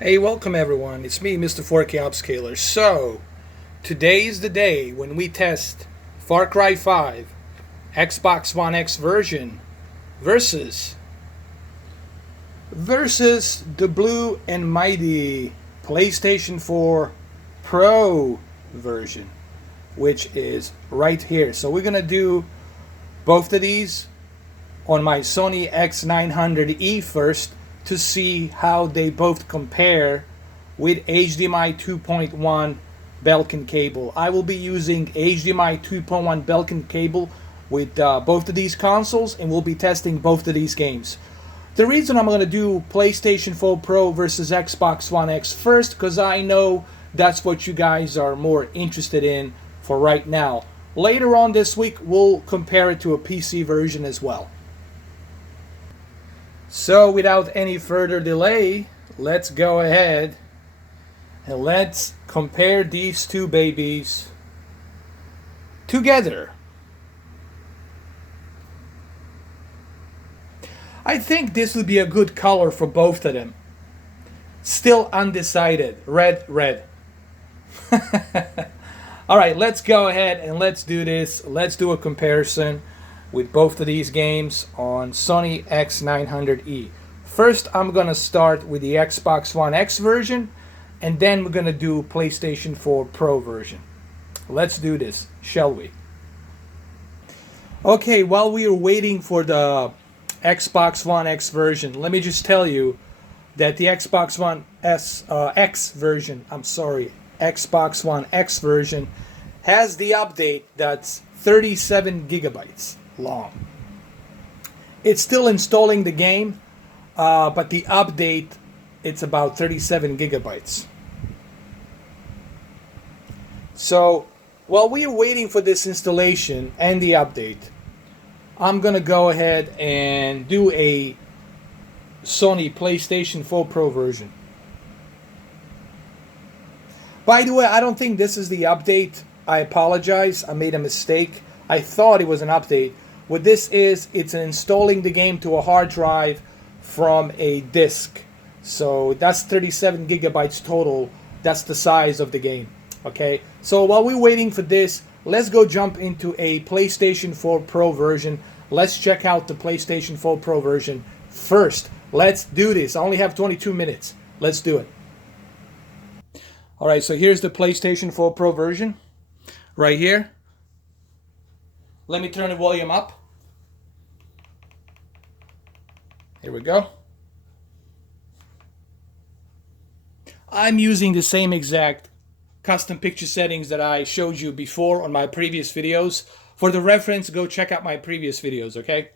Hey, welcome everyone. It's me, Mr. 4K Upscaler. So, today is the day when we test Far Cry 5 Xbox One X version versus the blue and mighty PlayStation 4 Pro version, which is right here. So we're gonna do both of these on my Sony X900E first to see how they both compare with HDMI 2.1 Belkin cable. I will be using HDMI 2.1 Belkin cable with both of these consoles, and we'll be testing both of these games. The reason I'm going to do PlayStation 4 Pro versus Xbox One X first, because I know that's what you guys are more interested in for right now. Later on this week, we'll compare it to a PC version as well. So without any further delay, let's go ahead and let's compare these two babies together. I think this would be a good color for both of them. Still undecided. Red, red. Alright, let's go ahead and let's do this. Let's do a comparison with both of these games on Sony X900E. First, I'm going to start with the Xbox One X version, and then we're going to do PlayStation 4 Pro version. Let's do this, shall we? Okay, while we are waiting for the Xbox One X version, let me just tell you that the Xbox One X version, Xbox One X version has the update that's 37 gigabytes long. It's still installing the game, but the update, it's about 37 gigabytes. So while we're waiting for this installation and the update, I'm gonna go ahead and do a Sony PlayStation 4 Pro version. By the way, I don't think this is the update. I apologize, I made a mistake. I thought it was an update. What this is, it's installing the game to a hard drive from a disk. So that's 37 gigabytes total. That's the size of the game. Okay, so while we're waiting for this, let's go jump into a PlayStation 4 Pro version. Let's check out the PlayStation 4 Pro version first. Let's do this. I only have 22 minutes. Let's do it. Alright, so here's the PlayStation 4 Pro version. Right here. Let me turn the volume up. Here we go. I'm using the same exact custom picture settings that I showed you before on my previous videos. For the reference, go check out my previous videos, okay?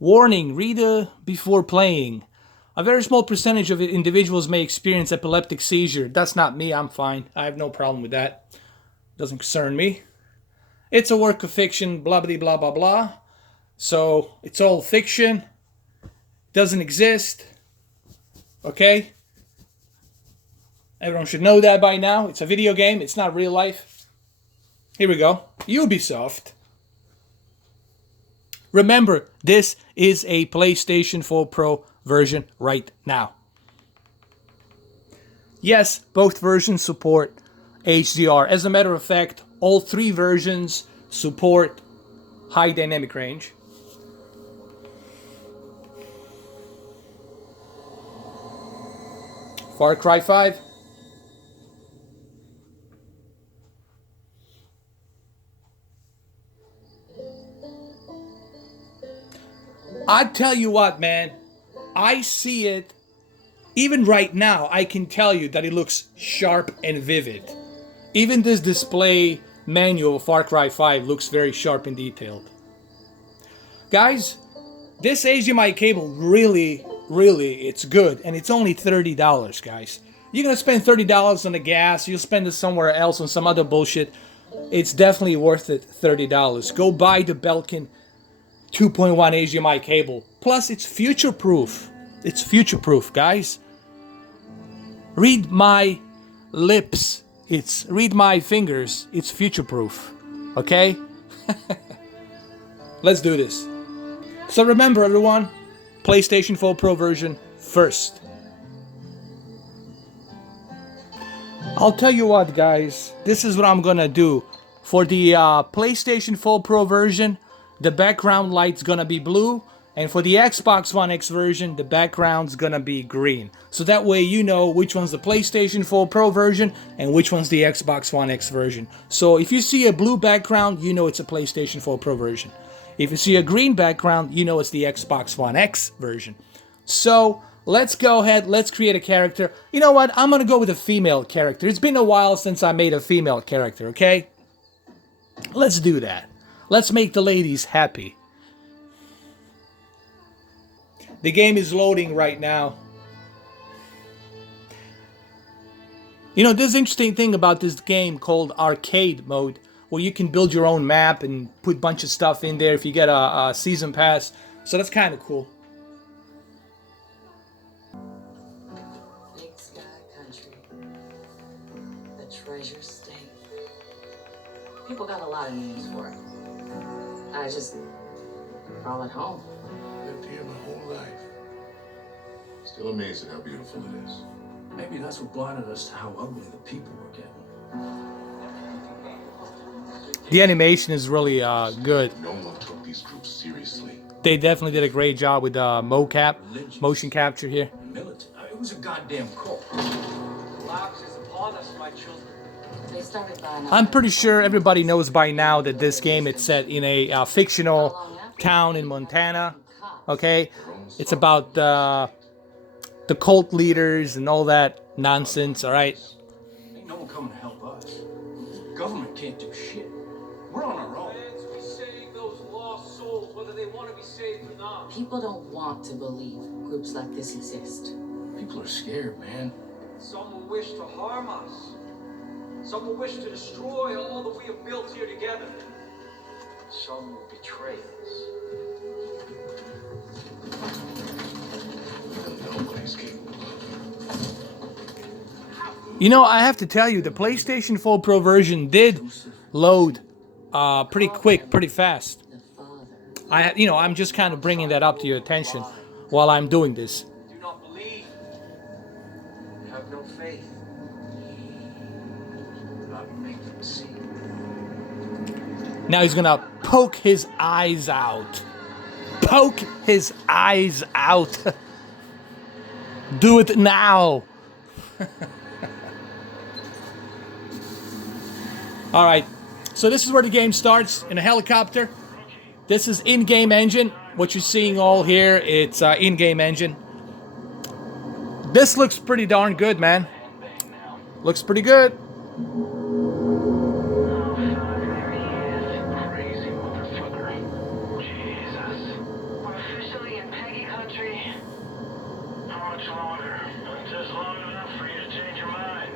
Warning, read before playing. A very small percentage of individuals may experience epileptic seizure. That's not me, I'm fine. I have no problem with that. Doesn't concern me. It's a work of fiction, blah, blah, blah, blah, blah. So, it's all fiction. Doesn't exist. Okay? Everyone should know that by now. It's a video game. It's not real life. Here we go. Ubisoft. Remember, this is a PlayStation 4 Pro version right now. Yes, both versions support HDR. As a matter of fact, all three versions support high dynamic range. Far Cry 5. I tell you what, man, I see it, even right now, I can tell you that it looks sharp and vivid. Even this display manual of Far Cry 5 looks very sharp and detailed. Guys, this HDMI cable really, it's good, and it's only $30, guys. You're gonna spend $30 on the gas, you'll spend it somewhere else on some other bullshit. It's definitely worth it, $30. Go buy the Belkin 2.1 HDMI cable. Plus, it's future-proof. It's future-proof, guys. Read my lips. Read my fingers. It's future-proof. Okay? Let's do this. So remember, everyone, PlayStation 4 Pro version first. I'll tell you what, guys. This is what I'm gonna do. For the PlayStation 4 Pro version, the background light's gonna be blue. And for the Xbox One X version, the background's gonna be green. So that way you know which one's the PlayStation 4 Pro version and which one's the Xbox One X version. So if you see a blue background, you know it's a PlayStation 4 Pro version. If you see a green background, you know it's the Xbox One X version. So let's go ahead, let's create a character. You know what? I'm gonna go with a female character. It's been a while since I made a female character, okay? Let's do that. Let's make the ladies happy. The game is loading right now. You know, there's an interesting thing about this game called arcade mode, where you can build your own map and put a bunch of stuff in there if you get a season pass. So that's kind of cool. Big Sky Country, the treasure state. People got a lot of names for it. I just call it home. Lived here my whole life. Still amazed at how beautiful it is. Maybe that's what blinded us to how ugly the people were getting. The animation is really good. No one took these groups seriously. They definitely did a great job with mocap, motion capture here. Military. It was a goddamn cult. Collapse is upon us, my children. They started buying up. I'm pretty sure everybody knows by now that this game is set in a fictional town in Montana. Okay, it's about the cult leaders and all that nonsense. All right. Ain't no one coming to help us. Government can't do shit. We're on our own. Plans we save those lost souls, whether they want to be saved or not. People don't want to believe groups like this exist. People are scared, man. Some will wish to harm us. Some will wish to destroy all that we have built here together. Some will betray us. Nobody's capable. You know, I have to tell you, the PlayStation 4 Pro version did load pretty quick, pretty fast. The father. I'm just kind of bringing that up to your attention while I'm doing this. Do not believe. Have no faith. Do not make them see. Now he's gonna poke his eyes out. Poke his eyes out. Do it now. All right. So this is where the game starts, in a helicopter. This is in-game engine. What you're seeing all here, it's in-game engine. This looks pretty darn good, man. Looks pretty good. Crazy motherfucker. Jesus. We're officially in Peggy country. How much longer? Just long enough for you to change your mind.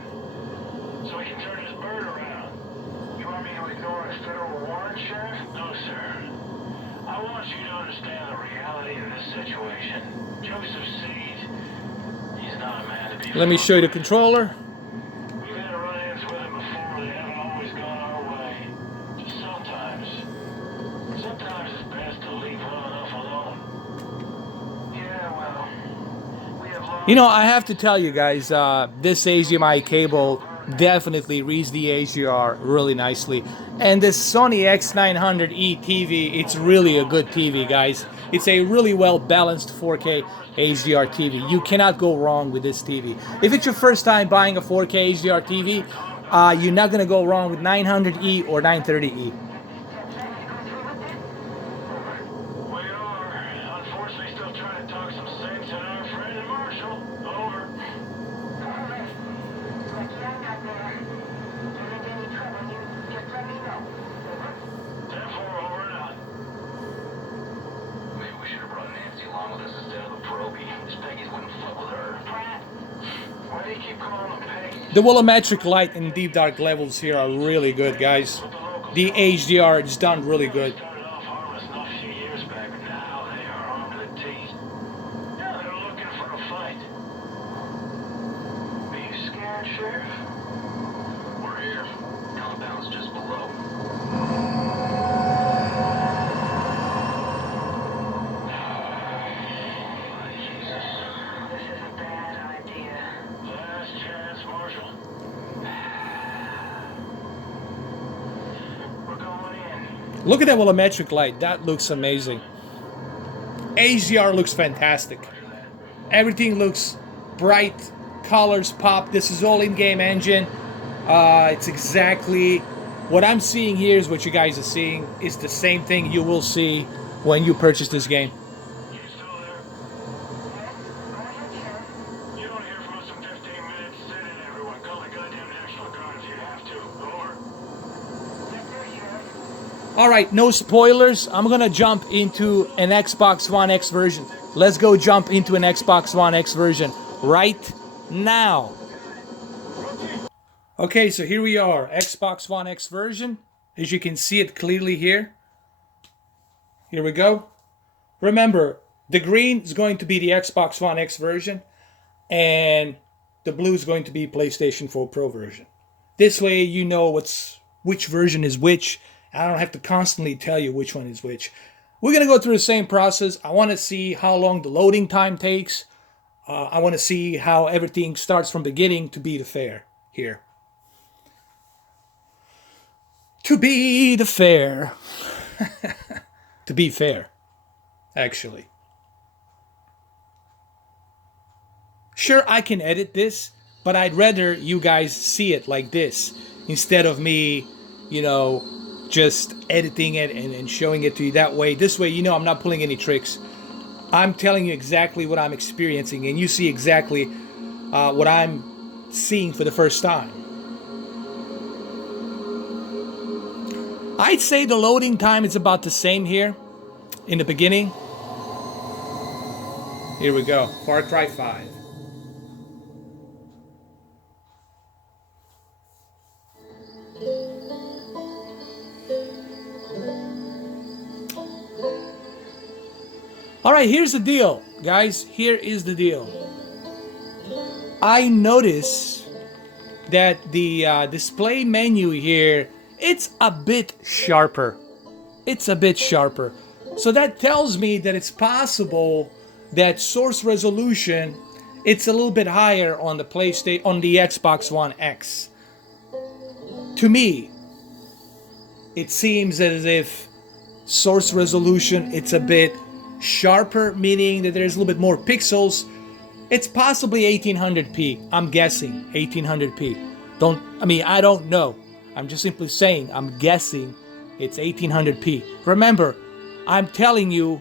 So we can turn this bird around. You want me to ignore a federal warrant, Sheriff? No, sir. I want you to understand the reality of this situation. Joseph Seed, he's not a man to be... Let me show you the controller. We've had run-ins with him before. They haven't always gone our way. Just sometimes. Sometimes it's best to leave well enough alone. Yeah, well, we have long... You know, I have to tell you guys, this HDMI cable definitely reads the HDR really nicely. And this Sony X900E TV, it's really a good TV, guys. It's a really well balanced 4K HDR TV. You cannot go wrong with this TV. If it's your first time buying a 4K HDR TV, you're not going to go wrong with 900E or 930E. We are, unfortunately, still trying to talk some sense into our friend in Marshall. Over. Over and out. Maybe we should have brought Nancy along with us instead of the Proby. This Peggy wouldn't fuck with her. Why do you keep calling them Peggy? The volumetric light and deep dark levels here are really good, guys. The HDR is done really good. Started off harmless enough a few years back, but now they are armed to the teeth. Now they're looking for a fight. Are you scared, Sheriff? We're here. Compound's just below. Jesus. This is a bad idea. Last chance, Marshal. Look at that volumetric light. That looks amazing. HDR looks fantastic. Everything looks bright. Colors pop. This is all in-game engine. It's exactly what I'm seeing here is what you guys are seeing. It's the same thing you will see when you purchase this game. You still there? You don't hear from us in 15 minutes. Send in everyone. Call the goddamn National Guard if you have to. Over. All right, no spoilers. I'm gonna jump into an Xbox One X version. Let's go jump into an Xbox One X version right now. Okay, so here we are, Xbox One X version. As you can see it clearly here. Here we go. Remember, the green is going to be the Xbox One X version, and the blue is going to be PlayStation 4 Pro version. This way you know which version is which. I don't have to constantly tell you which one is which. We're going to go through the same process. I want to see how long the loading time takes. I want to see how everything starts from beginning to be fair here. To be the fair. To be fair, actually. Sure, I can edit this, but I'd rather you guys see it like this instead of me, you know, just editing it and showing it to you that way. This way, you know, I'm not pulling any tricks. I'm telling you exactly what I'm experiencing, and you see exactly what I'm seeing for the first time. I'd say the loading time is about the same here in the beginning. Here we go, Far Cry 5. All right, here's the deal, guys. Here is the deal. I notice that the display menu here, it's a bit sharper. It's a bit sharper. So that tells me that it's possible that source resolution, it's a little bit higher on the on the Xbox One X. To me, it seems as if source resolution, it's a bit sharper, meaning that there's a little bit more pixels. It's possibly 1800p. I'm guessing 1800p. I don't know. I'm just simply saying, I'm guessing it's 1800p. Remember, I'm telling you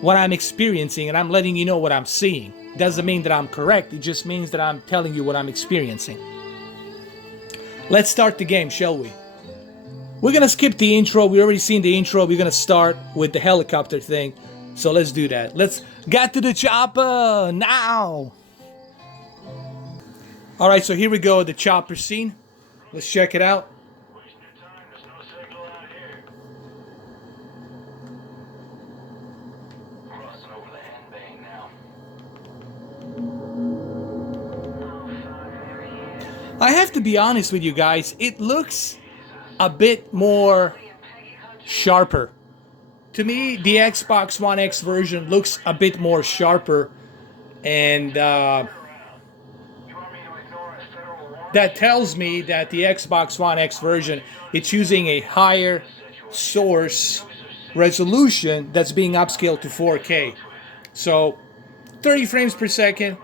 what I'm experiencing and I'm letting you know what I'm seeing. Doesn't mean that I'm correct. It just means that I'm telling you what I'm experiencing. Let's start the game, shall we? We're gonna skip the intro. We already seen the intro. We're gonna start with the helicopter thing. So let's do that. Let's get to the chopper now. All right, so here we go, the chopper scene. Let's check it out. Wasting your time, there's no signal out here. Crossing over the Henbane now. I have to be honest with you guys, it looks a bit more sharper. To me, the Xbox One X version looks a bit more sharper, and that tells me that the Xbox One X version, it's using a higher source resolution that's being upscaled to 4K. So 30 frames per second,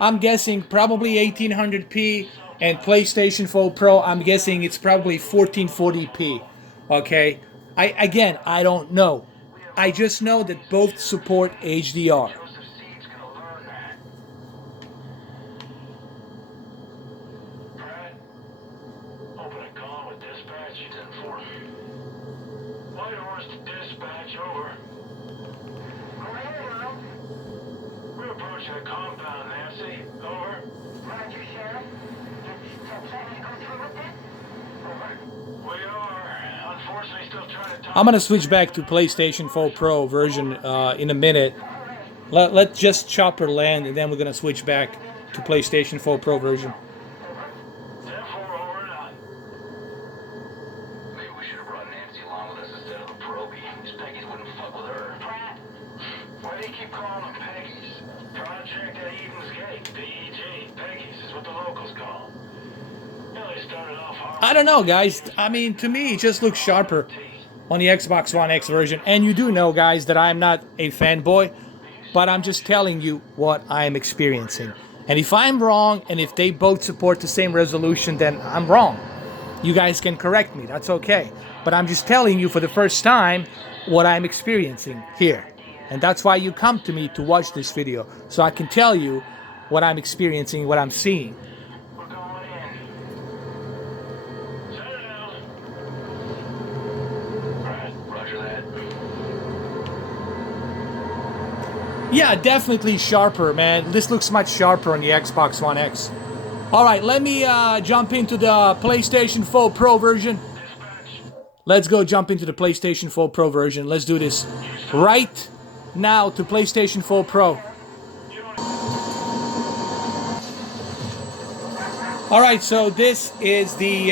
I'm guessing probably 1800p, and PlayStation 4 Pro, I'm guessing it's probably 1440p. Okay? I don't know. I just know that both support HDR. Your compound, Nancy. Over. Roger, Sheriff. You're planning to go through with this? Over. We are. Unfortunately, still trying to talk. I'm gonna switch back to PlayStation 4 Pro version in a minute. Let's just chopper land, and then we're gonna switch back to PlayStation 4 Pro version. 10-4 over and out. Maybe we should have brought Nancy along with us instead of the Proby. These Peggies wouldn't fuck with her. Pratt. Why do you keep calling them Peggies? Project at Eden's Gate, PEG. Peggies is what the locals call. They started off hard. I don't know, guys. I mean, to me, it just looks sharper on the Xbox One X version. And you do know, guys, that I'm not a fanboy, but I'm just telling you what I'm experiencing. And if I'm wrong, and if they both support the same resolution, then I'm wrong. You guys can correct me, that's okay. But I'm just telling you for the first time what I'm experiencing here. And that's why you come to me to watch this video, so I can tell you what I'm experiencing, what I'm seeing. We're going in. Set it out. Alright, roger that. Yeah, definitely sharper, man. This looks much sharper on the Xbox One X. Alright, let me jump into the PlayStation 4 Pro version. Let's go jump into the PlayStation 4 Pro version. Let's do this right now to PlayStation 4 Pro. Alright, so this is the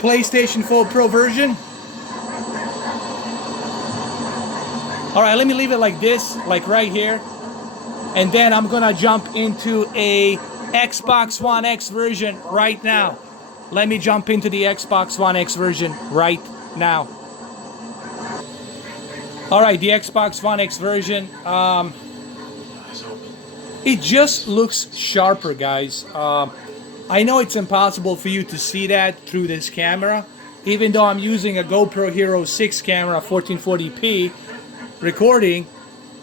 PlayStation 4 Pro version. Alright, let me leave it like this, like right here. And then I'm gonna jump into a Xbox One X version right now. Let me jump into the Xbox One X version right now. Alright, the Xbox One X version. It just looks sharper, guys. I know it's impossible for you to see that through this camera, even though I'm using a GoPro Hero 6 camera, 1440p recording,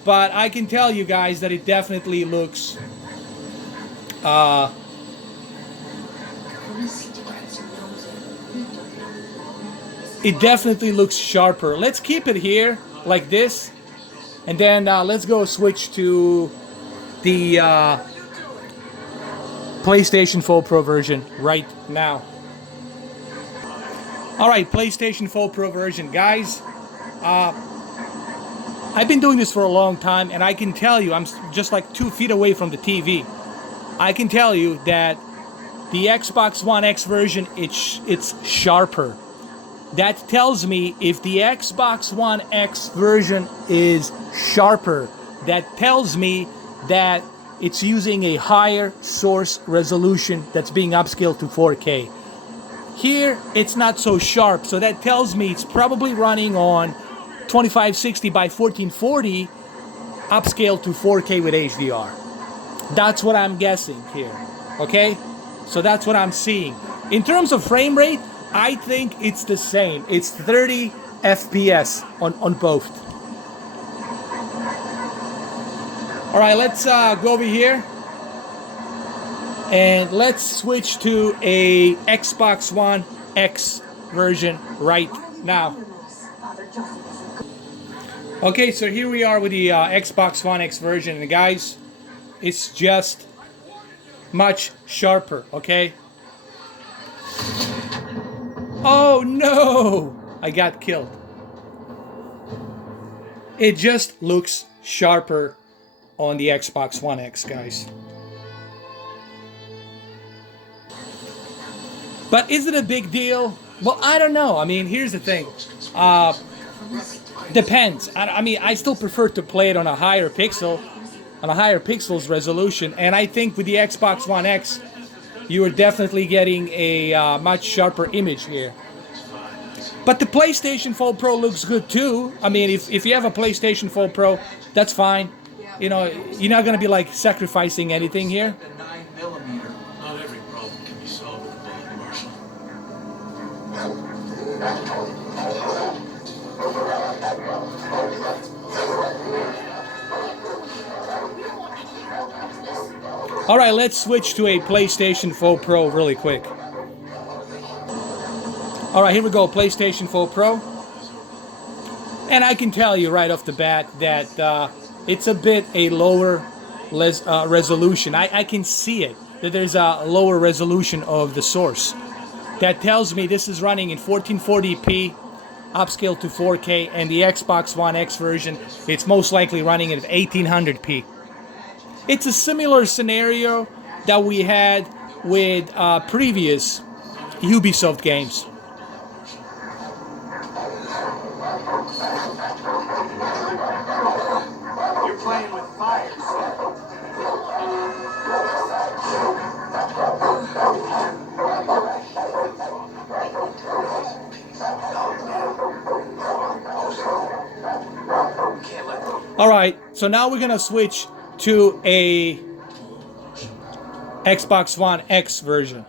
but I can tell you guys that it definitely looks sharper. Let's keep it here like this, and then let's go switch to the PlayStation 4 Pro version right now. Alright, PlayStation 4 Pro version, guys. I've been doing this for a long time, and I can tell you, I'm just like 2 feet away from the TV. I can tell you that the Xbox One X version, it's sharper. That tells me if the Xbox One X version is sharper, that tells me that it's using a higher source resolution that's being upscaled to 4K. Here, it's not so sharp, so that tells me it's probably running on 2560 by 1440 upscaled to 4K with HDR. That's what I'm guessing here, okay? So that's what I'm seeing. In terms of frame rate, I think it's the same. It's 30 FPS on both. All right, let's go over here and let's switch to a Xbox One X version right now. Okay, so here we are with the Xbox One X version, and guys, it's just much sharper, okay? Oh no! I got killed. It just looks sharper on the Xbox One X, guys. But is it a big deal? Well, I don't know. I mean, here's the thing. Depends. I mean, I still prefer to play it on a higher pixels resolution, and I think with the Xbox One X, you are definitely getting a much sharper image here. But the PlayStation 4 Pro looks good too. I mean, if you have a PlayStation 4 Pro, that's fine. You know, you're not gonna be like sacrificing anything here. The 9mm. Not every problem can be solved with a bullet, Marshall. All right, let's switch to a PlayStation 4 Pro really quick. All right, here we go, PlayStation 4 Pro. And I can tell you right off the bat that it's a bit a lower resolution. I can see it, that there's a lower resolution of the source. That tells me this is running in 1440p, upscaled to 4K, and the Xbox One X version, it's most likely running at 1800p. It's a similar scenario that we had with previous Ubisoft games. You're playing with fire, son. All right, so now we're gonna switch to a Xbox One X version.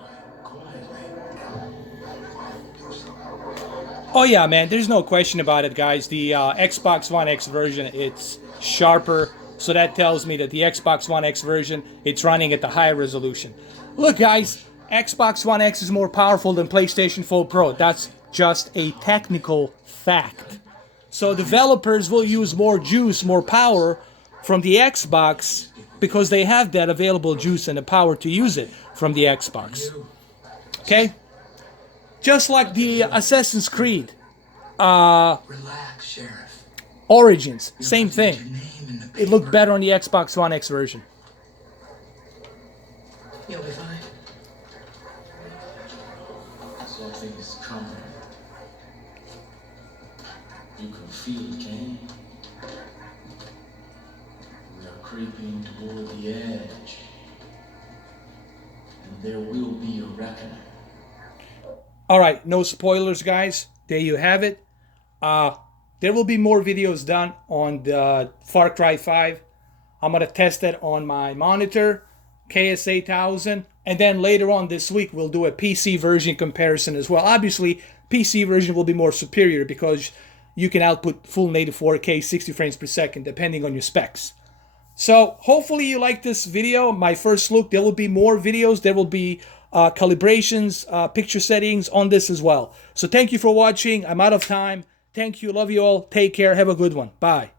Oh yeah, man, there's no question about it, guys. The Xbox One X version, it's sharper, so that tells me that the Xbox One X version, it's running at the higher resolution. Look, guys, Xbox One X is more powerful than PlayStation 4 Pro. That's just a technical fact. So developers will use more juice, more power from the Xbox because they have that available juice and the power to use it from the Xbox. Okay? Just like the Assassin's Creed Relax, Sheriff. Origins, same thing. It looked better on the Xbox One X version. You'll be fine. Something is coming. You can feel it, can't you? We are creeping toward the edge. And there will be a reckoning. All right, no spoilers, guys. There you have it. There will be more videos done on the Far Cry 5. I'm going to test it on my monitor, KS8000. And then later on this week, we'll do a PC version comparison as well. Obviously, PC version will be more superior because you can output full native 4K 60 frames per second, depending on your specs. So hopefully you like this video, my first look. There will be more videos. There will be calibrations, picture settings on this as well. So thank you for watching. I'm out of time. Thank you. Love you all. Take care. Have a good one. Bye.